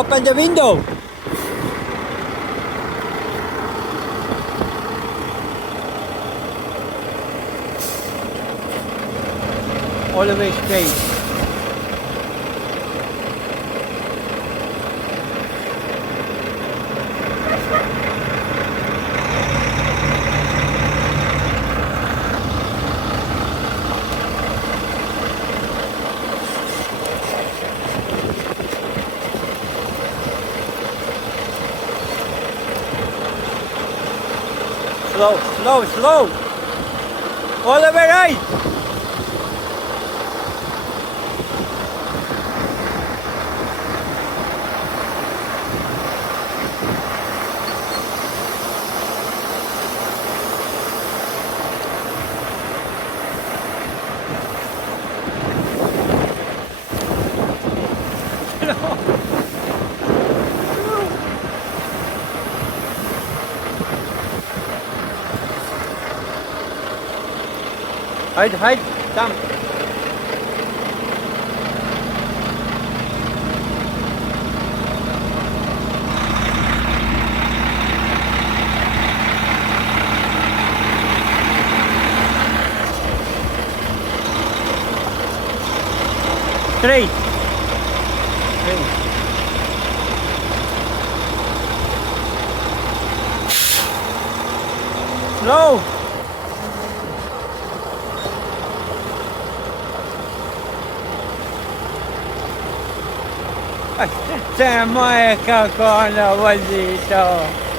Open the window. Always straight. Slow, slow, slow. All the way right. Hide, hide, come. Straight. Straight. Slow. Sembra che con la vallita.